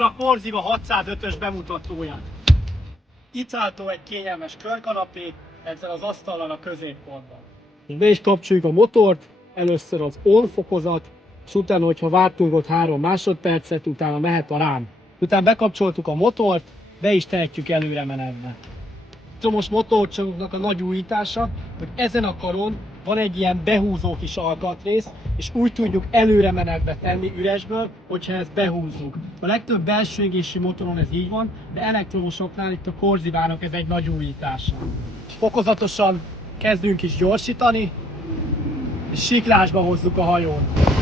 A Corsiva 605-ös bemutatóját. Itt álltó egy kényelmes körkanapé, ezzel az asztallal a középpontban. Be is kapcsoljuk a motort, először az on fokozat, és utána, hogyha vártunk ott 3 másodpercet, utána mehet a rám. Utána bekapcsoltuk a motort, be is tehetjük előre menetbe. Most motorcsomagnak a nagy újítása, hogy ezen a karon van egy ilyen behúzó kis alkatrész, és úgy tudjuk előre menetbe tenni üresből, hogyha ezt behúzzuk. A legtöbb belső égésű motoron ez így van, de elektromosoknál itt a Corsivának ez egy nagy újítása. Fokozatosan kezdünk is gyorsítani, és siklásba hozzuk a hajót.